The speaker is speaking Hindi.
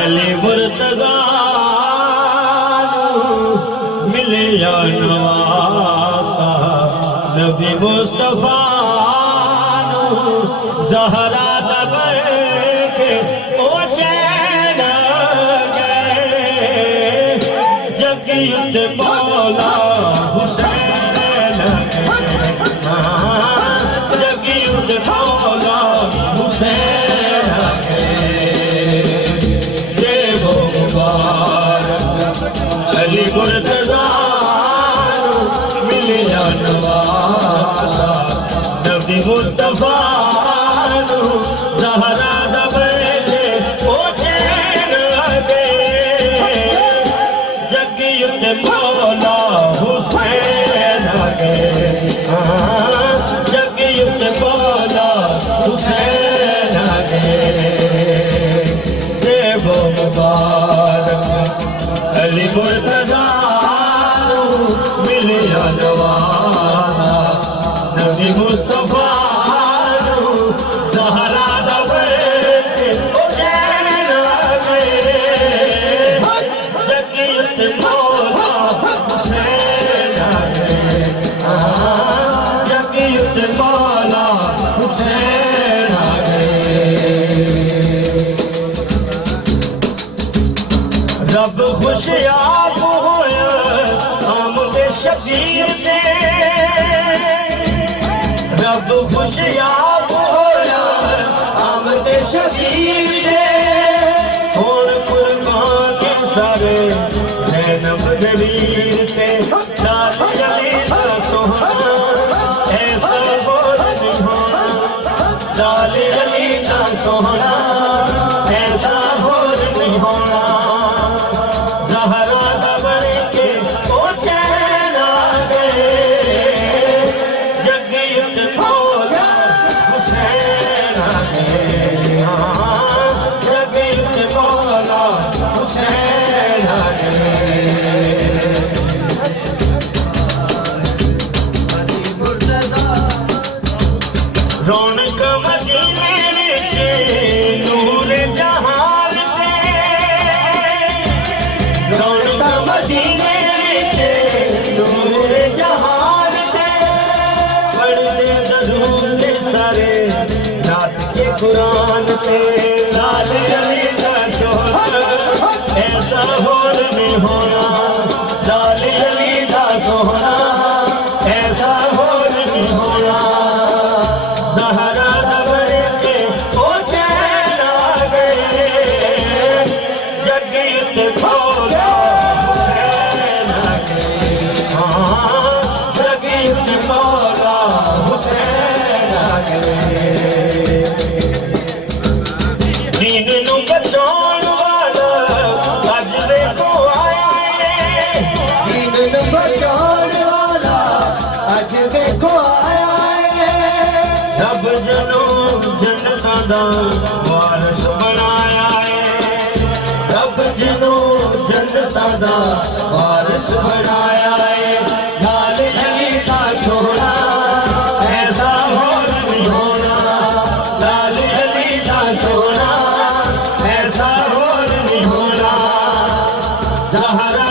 अली मुर्तज़ा मिले या नवासा नबी मुस्तफा ज़हरा दबर के ओ चैन गए जग युद्ध मौला हुसैन जग युद्ध मौला हुसैन अली मुर्तज़ा मिले या नवासा नबी मुस्तफा ज़हरा दबर के ओ चैन गए जग युद्ध मौला हुसैन गए जग युद्ध मौला हुसैन गए देवो मुबारक अली मुर्तज़ा मिले या नवासा नबी मुस्तफा ज़हरा दबर के ओ चैन गए जग युद्ध मौला हुसैन गए जग युद्ध मौला हुसैन गए रब खुशियाब होया आमदे शबीर दे रब खुशियाब होया आमदे शबीर दे हुण कुर्बान सारे ज़ैनब दे वीर ते लाल अली दा सोहना ऐसा बोल नहीं होना लाल अली दा सोहना ऐसा बोल नहीं होना ज़हरा दबर के ओ चैन गए जग युद्ध मौला हुसैन गए जग युद्ध मौला हुसैन गए रौनक मदीने विच नूर जहान पे रौनक मदीने विच नूर जहान पे पढ़दे दरूद सारे रात के कुरान पे लाल अली दा सोहना ऐसा होर नहीं होना लाल अली दा सोहना ऐसा होर नहीं होना ज़हरा दबर के ओ चैन गए जग युद्ध मौला हुसैन गए जग युद्ध मौला हुसैन गए दीन नू बचाउण वाला अज वेखो आया है दीन नू बचाउण वाला अज वेखो आया है रब जनो जन्नतां दा वारिस बनाया है रब जिन्नू जन्नतां दा वारिस बनाया है लाल अली दा सोहना ऐसा होर नहीं होना लाल अली दा सोहना ऐसा होर नहीं होना ज़हरा